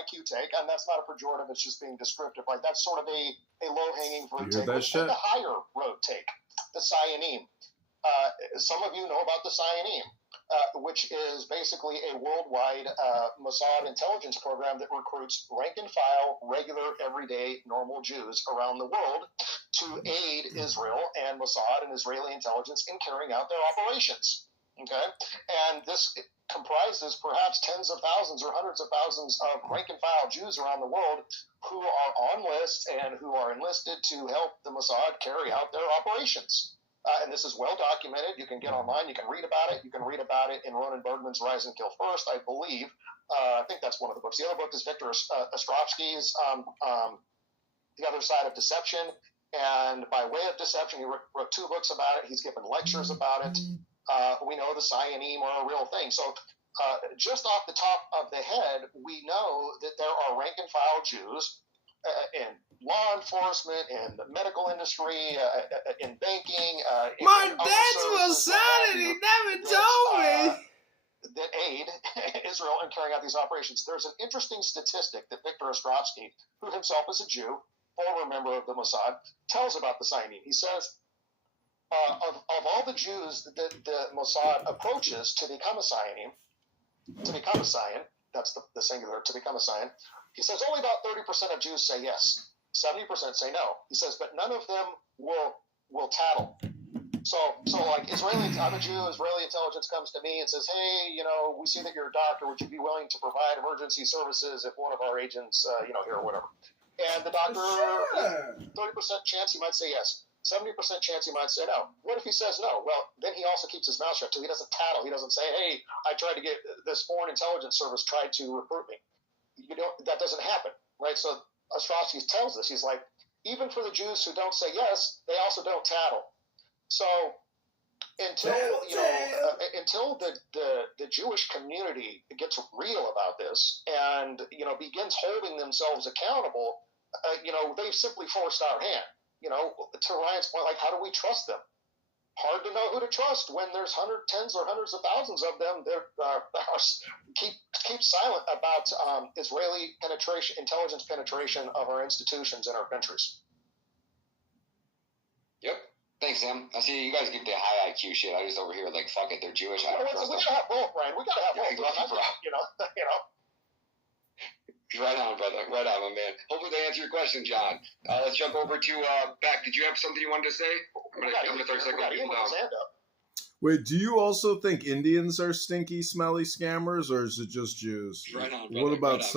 IQ take, and that's not a pejorative, it's just being descriptive. Like, that's sort of a low-hanging fruit take. Let's take the higher road take, the Sayanim. Some of you know about the Sayanim, which is basically a worldwide Mossad intelligence program that recruits rank-and-file, regular, everyday, normal Jews around the world to aid Israel and Mossad and Israeli intelligence in carrying out their operations. Okay? And this comprises perhaps tens of thousands or hundreds of thousands of rank-and-file Jews around the world who are on lists and who are enlisted to help the Mossad carry out their operations. And this is well documented. You can get online. You can read about it. You can read about it in Ronan Bergman's Rise and Kill First, I believe. I think that's one of the books. The other book is Victor Ostrovsky's The Other Side of Deception. And by way of deception, he wrote 2 books about it. He's given lectures about it. We know the Sayanim are a real thing. So just off the top of the head, we know that there are rank-and-file Jews in law enforcement, in the medical industry, in banking. My dad's Mossad, and he never told me. That aid Israel in carrying out these operations. There's an interesting statistic that Victor Ostrovsky, who himself is a Jew, former member of the Mossad, tells about the Sayanim. He says, of all the Jews that the Mossad approaches to become a Sayanim, that's the singular, to become a Sayan, he says only about 30% of Jews say yes. 70% say no. He says, but none of them will tattle. So like I'm a Jew, Israeli intelligence comes to me and says, hey, we see that you're a doctor. Would you be willing to provide emergency services if one of our agents, here or whatever? And the doctor, 30% chance he might say yes. 70% chance he might say no. What if he says no? Well, then he also keeps his mouth shut too. He doesn't tattle. He doesn't say, hey, I tried to get this foreign intelligence service tried to recruit me. That doesn't happen, right? So Ostrovsky tells us, he's like, even for the Jews who don't say yes, they also don't tattle. So until the Jewish community gets real about this and begins holding themselves accountable, they've simply forced our hand. To Ryan's point, like, how do we trust them? Hard to know who to trust when there's tens or hundreds of thousands of them that keep silent about Israeli intelligence penetration of our institutions and our countries. Yep. Thanks, Sam. I see you guys get the high IQ shit. I just over here like, fuck it, they're Jewish. I don't trust them. We gotta have both, Ryan. We gotta have both. Right on, brother. Right on, my man. Hopefully they answer your question, John. Let's jump over to Beck. Did you have something you wanted to say? I'm gonna start second people down. Wait, do you also think Indians are stinky, smelly scammers, or is it just Jews? Right on, brother. What about South